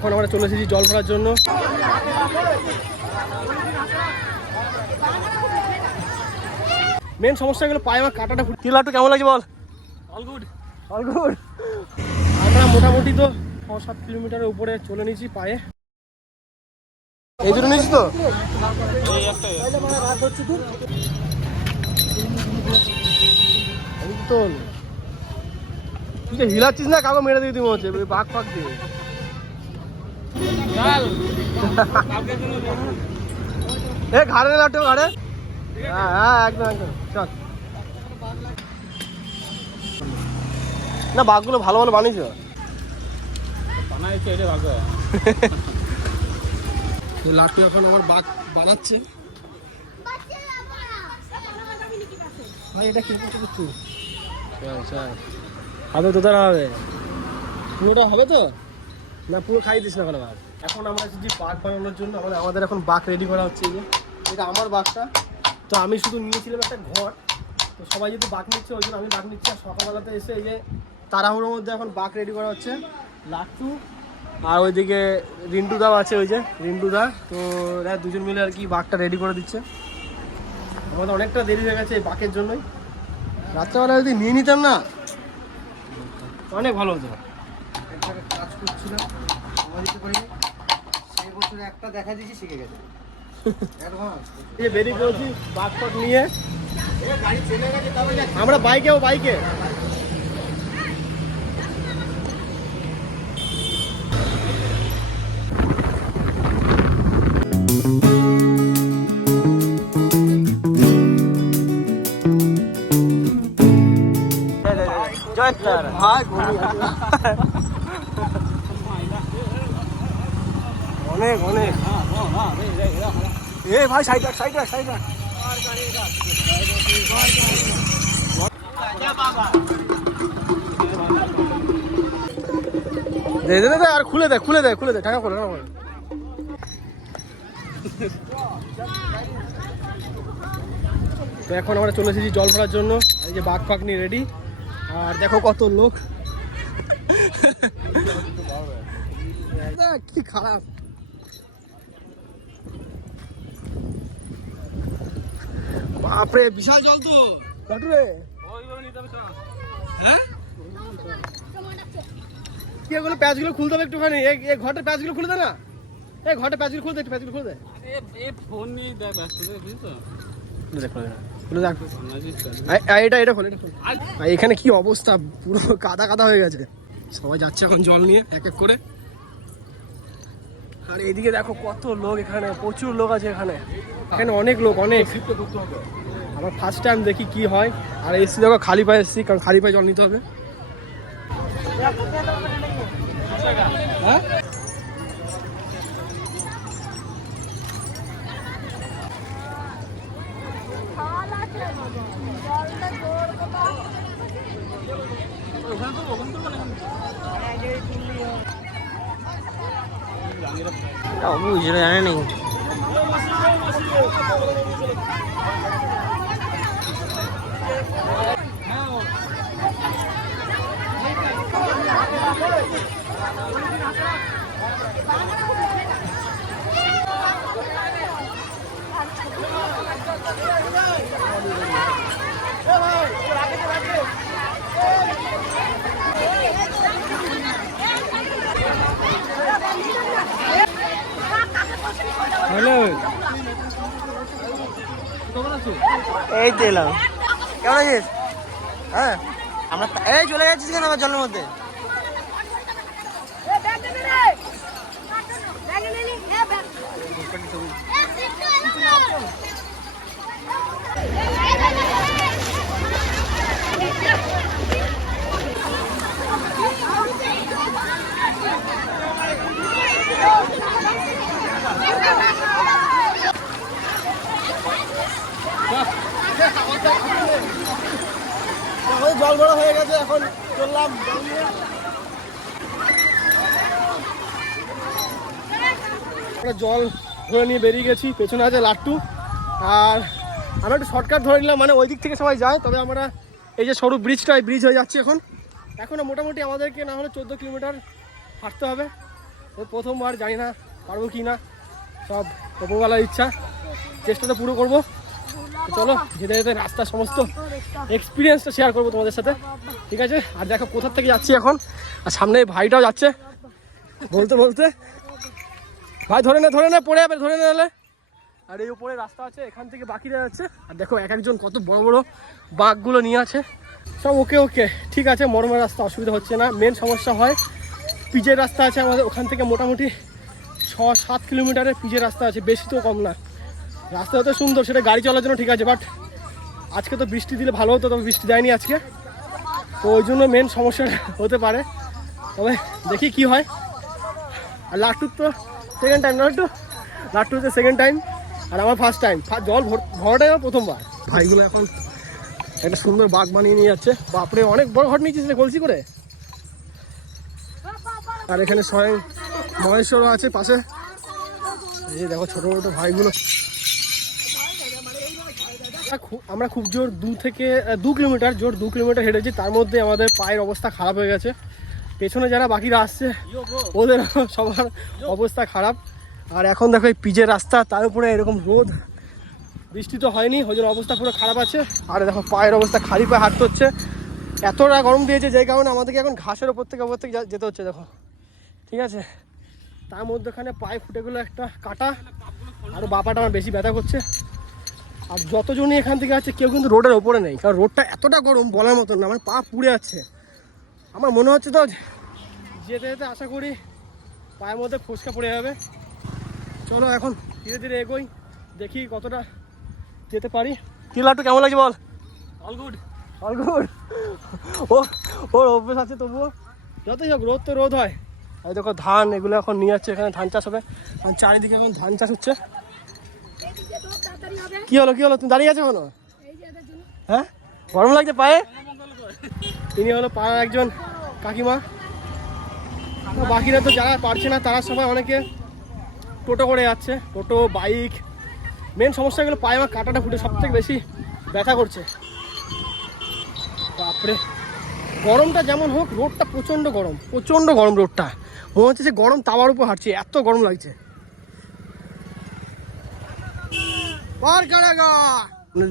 এখন আমরা চলে এসেছি জল ভরার জন্য। মেন সমস্যা গেলো পায়ে আমার কাঁটাটা ফুটে। লাট্টু কেমন লাগছে বল? All good, all good. আমরা মোটামুটি তো 6-7 কিলোমিটারের উপরে চলে নিয়েছি পায়ে। এই দুটো নিয়েছি তো তুই হিলাচ্ছিস না, কাউকে মেরে দিবি মনে হচ্ছে বাঘ ফাঁক দিয়ে। এ ঘাড়ে লাট্টু ঘাড়ে। হ্যাঁ হ্যাঁ একদম একদম চল। না বাঘগুলো ভালো ভালো বানিয়েছো। লাট্টু এখন আমার বাঘ বানাচ্ছে। ভাই এটা কি করছিস? হবে তো, তারা হবে পুরোটা হবে তো না, পুরো খাই দিস না কেন বাঘ। এখন আমরা এসেছি বাঘ বানানোর জন্য। আমাদের এখন বাঘ রেডি করা হচ্ছে। এই যে এটা আমার বাঘটা, তো আমি শুধু নিয়েছিলাম একটা ঘর, তো সবাই যদি বাঘ নিচ্ছে ওই জন্য আমি বাঘ নিচ্ছি। আর সকালবেলাতে এসে এই যে তাড়াহুড়োর মধ্যে এখন বাঘ রেডি করা হচ্ছে। লাট্টু আর ওইদিকে রিন্টুদাও আছে, ওই যে রিন্টুদা, তো এরা দুজন মিলে আর কি বাঘটা রেডি করে দিচ্ছে। আমাদের অনেকটা দেরি হয়ে গেছে এই বাঘের জন্যই। রাত্রেবেলা যদি নিয়ে নিতাম না অনেক ভালো হতো। কাজ করছিলাম সেই বছরে একটা দেখা দিয়েছি, শিখে গেছে। বেরিয়ে পড়েছি বাঘ ফাঘ নিয়ে। আমরা বাইকেও বাইকে অনেক অনেক। এ ভাই সাইড রাখ, সাইড রাখ, সাইড রাখ। দে দে দে আর খুলে দে, খুলে দে, খুলে দে, টাকা করে। তো এখন আমরা চলে এসেছি জল ভরার জন্য। এই যে বাঘ ফাঘ নিয়ে রেডি। আর দেখো কত লোক, কি খারাপ। বাপরে বিশাল জল তো রে। হ্যাঁ কি এগুলো প্যাচগুলো খুলতে হবে একটুখানি। এই ঘরটার প্যাচগুলো খুলে দে না, এই ঘরটার প্যাচগুলো খুলে দে, একটু প্যাচগুলো খুলে দে। ফোন নিয়ে দেখ ব্যস্ত বুঝলি তো। এটা খোলে, এখানে কি অবস্থা, পুরো কাদা কাদা হয়ে গেছে। সবাই যাচ্ছে এখন জল নিয়ে এক এক করে। আর এদিকে দেখো কত লোক, এখানে প্রচুর লোক আছে। এখানে এখানে অনেক লোক, অনেক। আমার ফার্স্ট টাইম দেখি কি হয়। আর এসছি দেখো খালি পায়ে এসছি, কারণ খালি পায়ে জল নিতে হবে। হ্যাঁ বুঝলো জানে নেই। হ্যালো, এই তো এলাম। কেমন আছিস? হ্যাঁ আমরা এই চলে যাচ্ছিস কেন আমার জলের মধ্যে? জল ভরা হয়ে গেছে, এখন চললাম জল ধরে নিয়ে বেরিয়ে গেছি। পেছনে আছে লাট্টু, আর আমরা একটু শর্টকাট ধরে নিলাম, মানে ওই দিক থেকে সবাই যায়। তবে আমরা এই যে সরু ব্রিজটা, এই ব্রিজ হয়ে যাচ্ছে। এখনও মোটামুটি আমাদেরকে না হলে 14 কিলোমিটার হাঁটতে হবে। ওই প্রথমবার, জানি না পারবো কি না, সব ওপরওয়ালার ইচ্ছা, চেষ্টাটা পুরো করবো। চলো যেতে যেতে রাস্তার সমস্ত এক্সপিরিয়েন্সটা শেয়ার করবো তোমাদের সাথে, ঠিক আছে? আর দেখো কোথা থেকে যাচ্ছি এখন, আর সামনে ভাইটাও যাচ্ছে বলতে বলতে। ভাই ধরে নে পড়ে যাবে, ধরে নেলে। আর এই উপরে রাস্তা আছে, এখান থেকে বাকিরা যাচ্ছে। আর দেখো এক একজন কত বড় বড় বাঘগুলো নিয়ে আছে। সব ওকে ওকে ঠিক আছে, মরমের রাস্তা, অসুবিধা হচ্ছে না। মেন সমস্যা হয় পিচের রাস্তা আছে আমাদের ওখান থেকে, মোটামুটি 6-7 কিলোমিটারের পিচের রাস্তা আছে, বেশি তো কম না। রাস্তা তো সুন্দর, সেটা গাড়ি চলার জন্য ঠিক আছে, বাট আজকে তো বৃষ্টি দিলে ভালো হতো, তবে বৃষ্টি দেয়নি আজকে, তো ওই জন্য মেন সমস্যা হতে পারে। তবে দেখি কি হয়। আর লাট্টুর তো সেকেন্ড টাইম, না লাট্টু? লাট্টু হচ্ছে সেকেন্ড টাইম, আর আমার ফার্স্ট টাইম। জল ভরাটাই আমার প্রথমবার। ভাইগুলো এখন একটা সুন্দর বাঘ বানিয়ে নিয়ে যাচ্ছে। বাপরে, অনেক বড় ঘট নিয়েছিস রে, কলসি করে। আর এখানে স্বয়ং মহেশ্বরও আছে পাশে। এই দেখো ছোট ছোট ভাইগুলো। আমরা খুব জোর 2 কিলোমিটার হেঁটেছি, তার মধ্যে আমাদের পায়ের অবস্থা খারাপ হয়ে গেছে। পেছনে যারা বাকিরা আসছে ওদের সবার অবস্থা খারাপ। আর এখন দেখো এই পিচের রাস্তা, তার উপরে এরকম রোদ, বৃষ্টি তো হয়নি, ওই জন্য অবস্থা পুরো খারাপ আছে। আর দেখো পায়ের অবস্থা, খালি পায়ে হাঁটতে হচ্ছে, এতটা গরম দিয়েছে, যে কারণে আমাদেরকে এখন ঘাসের ওপর থেকে যেতে হচ্ছে। দেখো ঠিক আছে, তার মধ্যেখানে পায়ে ফুটে গেলো একটা কাটা, আর বাপাটা আমার বেশি ব্যথা করছে। আর যতজনই এখান থেকে আছে কেউ কিন্তু রোডের ওপরে নেই, কারণ রোডটা এতটা গরম বলার মতন না, আমার পা পুড়ে যাচ্ছে। আমার মনে হচ্ছে তো যেতে যেতে আশা করি পায়ের মধ্যে ফোসকা পড়ে যাবে। চলো এখন ধীরে ধীরে এগোই, দেখি কতটা যেতে পারি। কি লাট্টু, কেমন লাগছে বল? All good. ওর অভ্যেস আছে, তবুও যতই হোক রোদ তো রোদ হয়। আর দেখো ধান, এগুলো এখন নিয়ে যাচ্ছে, এখানে ধান চাষ হবে, কারণ চারিদিকে এখন ধান চাষ হচ্ছে। কি হলো তুমি দাঁড়িয়ে আছো কেন? হ্যাঁ, গরম লাগছে পায়ে? তিনি হলো পাড়ার একজন কাকিমা। বাকিরা তো যারা পারছে না তারা সবাই অনেকে টোটো করে যাচ্ছে, টোটো, বাইক। মেন সমস্যা গেলো পায়ে আমার কাঁটাটা ফুটে সব থেকে বেশি ব্যথা করছে। তারপরে গরমটা যেমন হোক, রোদটা প্রচণ্ড গরম রোদটা, মনে হচ্ছে যে গরম তাওয়ার উপর হাঁটছে, এত গরম লাগছে।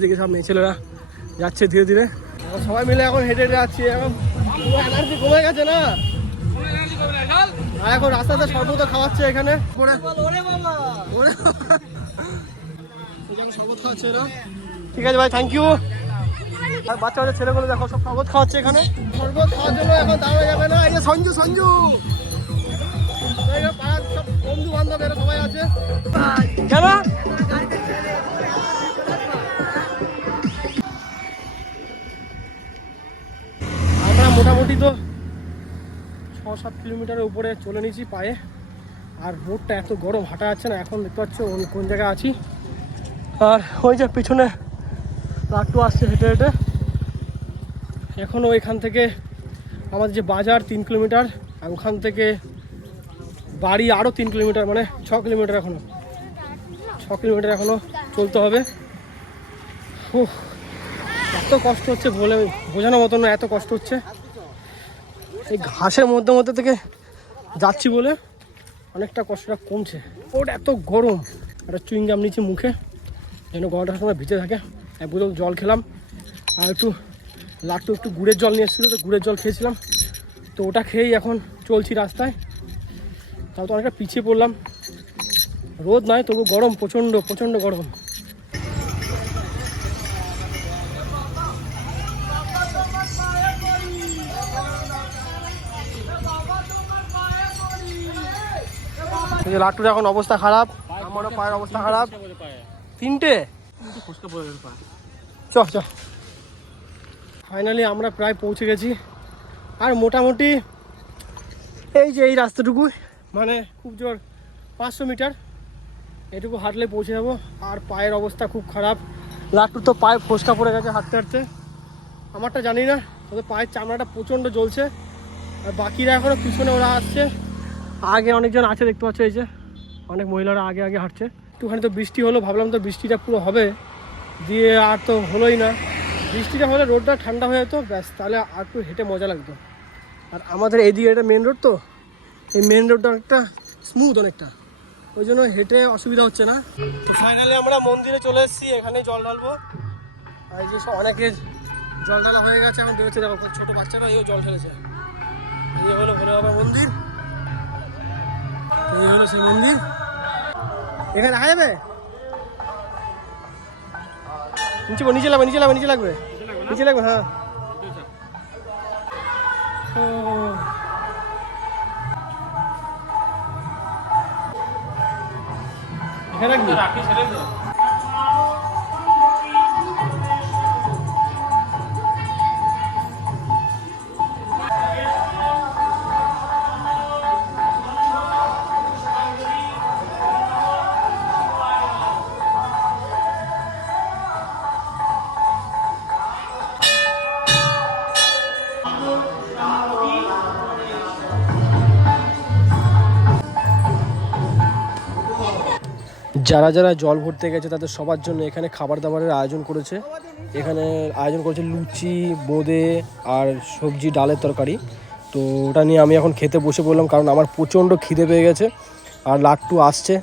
দিকে সব মেয়ে ছেলেরা যাচ্ছে ধীরে ধীরে, সবাই মিলে এখন হেঁটে যাচ্ছি। এখন এনার্জি কমে গেছে না, আর এখন রাস্তাতে শরবত খাওয়াচ্ছে এখানে, শরবত খাওয়াচ্ছে এরা। ঠিক আছে ভাই, থ্যাংক ইউ। আর বাচ্চা ছেলেগুলো দেখো সব শরবত খাওয়াচ্ছে এখানে। শরবত খাওয়ার জন্য এখন দাঁড়ানো যাবে না। এই যে সঞ্জু পাড়ার সব বন্ধু বান্ধব এরা সবাই আছে। কেন? আমরা মোটামুটি তো 6-7 কিলোমিটারের উপরে চলে নিয়েছি পায়ে। আর রোডটা এত গরম, হাঁটা যাচ্ছে না। এখন দেখতে পাচ্ছ কোন জায়গায় আছি। আর ওই যে পিছনে লাট্টু আসছে হেঁটে হেঁটে। এখনও এখান থেকে আমাদের যে বাজার 3 কিলোমিটার, আর ওখান থেকে বাড়ি আরও 3 কিলোমিটার, মানে 6 কিলোমিটার এখনও চলতে হবে। এত কষ্ট হচ্ছে বলে বোঝানোর মতো না, এত কষ্ট হচ্ছে। এই ঘাসের মধ্যে থেকে যাচ্ছি বলে অনেকটা কষ্টটা কমছে। ওটা এত গরম। একটা চুইংগাম নিচে মুখে, যেন গলাটা সময় ভিজে থাকে। এক বোতল জল খেলাম, আর লাট্টু একটু গুড়ের জল নিয়ে এসেছিলো, তো গুড়ের জল খেয়েছিলাম। তো ওটা খেয়েই এখন চলছি রাস্তায়। তাও তো অনেকটা পিছিয়ে পড়লাম। রোদ নয়, তবু গরম, প্রচণ্ড গরম। লাট্টুর এখন অবস্থা খারাপ, আমারও পায়ের অবস্থা খারাপ। 3টে চ ফাইনালি আমরা প্রায় পৌঁছে গেছি। আর মোটামুটি এই যে এই রাস্তাটুকু, মানে খুব জোর 500 মিটার, এটুকু হাঁটলে পৌঁছে যাবো। আর পায়ের অবস্থা খুব খারাপ। লাট্টুর তো পায়ে ফোসকা পড়ে গেছে হাঁটতে হাঁটতে, আমারটা জানি না, তবে পায়ের চামড়াটা প্রচণ্ড জ্বলছে। আর বাকিরা এখনও পিছনে ওরা আসছে, আগে অনেকজন আছে দেখতে পাচ্ছ, এই যে অনেক মহিলারা আগে হাঁটছে। একটুখানি তো বৃষ্টি হলো, ভাবলাম তো বৃষ্টিটা পুরো হবে, দিয়ে আর তো হলোই না। বৃষ্টিটা হলে রোডটা ঠান্ডা হয়ে যেত, ব্যাস, তাহলে আর একটু হেঁটে মজা লাগতো। আর আমাদের এইদিকে এটা মেন রোড, তো এই মেন রোডটা একটা স্মুথ অনেকটা, ওই জন্য হেঁটে অসুবিধা হচ্ছে না। তো ফাইনালি আমরা মন্দিরে চলে এসেছি, এখানেই জল ঢালবো। আর এই যে সব অনেকের জল ঢালা হয়ে গেছে, এখন বেরোচ্ছে, দেখো ছোটো বাচ্চারা এও জল ঢেলেছে। এই হলো ভোলে বাবার মন্দির, এই হলো সেই মন্দির। এখানে দেখা যাবে? নিচে লাগবে, নিচে লাগবে, নিচে লাগবে, নিচে লাগবে, হ্যাঁ। এখানে রাখবি? যারা যারা জল ভরতে গেছে তাদের সবার জন্য এখানে খাবার দাবারের আয়োজন করেছে। এখানে আয়োজন করেছে লুচি, বোঁদে আর সবজি, ডালের তরকারি। তো ওটা নিয়ে আমি এখন খেতে বসে পড়লাম, কারণ আমার প্রচণ্ড খিদে পেয়ে গেছে। আর লাট্টু আসছে,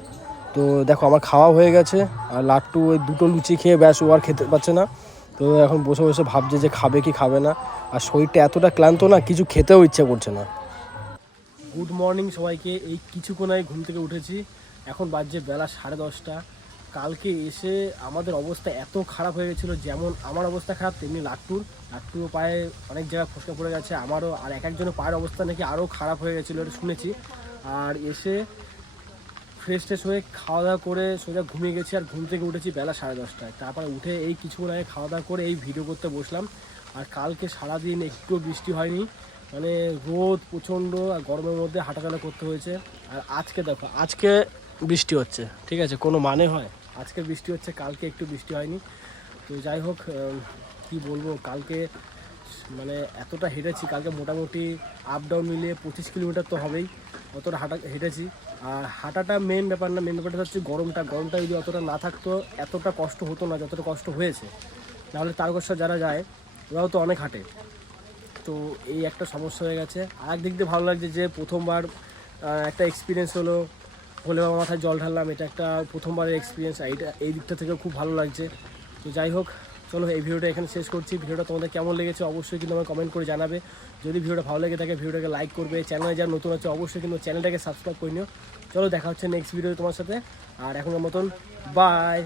তো দেখো আমার খাওয়া হয়ে গেছে। আর লাট্টু ওই দুটো লুচি খেয়ে ব্যাস, ও আর খেতে পারছে না। তো এখন বসে বসে ভাবছে যে খাবে কি খাবে না। আর শরীরটা এতটা ক্লান্ত না, কিছু খেতেও ইচ্ছে করছে না। গুড মর্নিং সবাইকে। এই কিছুক্ষণ আগে ঘুম থেকে উঠেছি, এখন বাজছে বেলা 10:30। কালকে এসে আমাদের অবস্থা এত খারাপ হয়ে গেছিলো, যেমন আমার অবস্থা খারাপ তেমনি লাট্টুরও পায়ে অনেক জায়গায় ফসকা পড়ে গেছে, আমারও। আর এক একজনের পায়ের অবস্থা নাকি আরও খারাপ হয়ে গেছিলো, এটা শুনেছি। আর এসে ফ্রেশ ট্রেশ হয়ে খাওয়া দাওয়া করে সোজা ঘুমিয়ে গেছি। আর ঘুম থেকে উঠেছি বেলা 10:30। তারপরে উঠে এই কিছুক্ষণ আগে খাওয়া দাওয়া করে এই ভিডিও করতে বসলাম। আর কালকে সারাদিন একটু বৃষ্টি হয়নি, মানে রোদ প্রচণ্ড, আর গরমের মধ্যে হাঁটাচলা করতে হয়েছে। আর আজকে দেখো, আজকে বৃষ্টি হচ্ছে, ঠিক আছে, কোনো মানে হয়? আজকে বৃষ্টি হচ্ছে, কালকে একটু বৃষ্টি হয়নি। তো যাই হোক, কি বলবো, কালকে মানে এতটা হেঁটেছি, কালকে মোটামুটি আপ ডাউন মিলিয়ে 25 কিলোমিটার তো হবেই, অতটা হেঁটেছি। আর হাঁটাটা মেন ব্যাপার না, মেন ব্যাপারটা হচ্ছে গরমটা যদি অতটা না থাকতো এতটা কষ্ট হতো না যতটা কষ্ট হয়েছে। নাহলে তারকেশ্বর যারা যায় ওরাও তো অনেক হাঁটে। তো এই একটা সমস্যা হয়ে গেছে। আর একদিক দিয়ে ভালো লাগছে যে প্রথমবার একটা এক্সপিরিয়েন্স হলো, ভোলে বাবার মাথায় জল ঢাললাম, এটা একটা প্রথমবারের এক্সপিরিয়েন্স। এই দিকটা থেকেও খুব ভালো লাগছে। তো যাই হোক, চলো এই ভিডিওটা এখানে শেষ করছি। ভিডিওটা তোমাদের কেমন লেগেছে অবশ্যই কিন্তু আমাকে কমেন্ট করে জানাবে। যদি ভিডিওটা ভালো লেগে থাকে ভিডিওটাকে লাইক করবে, চ্যানেলে যারা নতুন আছে অবশ্যই কিন্তু চ্যানেলটাকে সাবস্ক্রাইব করে নিও। চলো দেখা হচ্ছে নেক্সট ভিডিও তোমার সাথে। আর এখনের মতন বাই।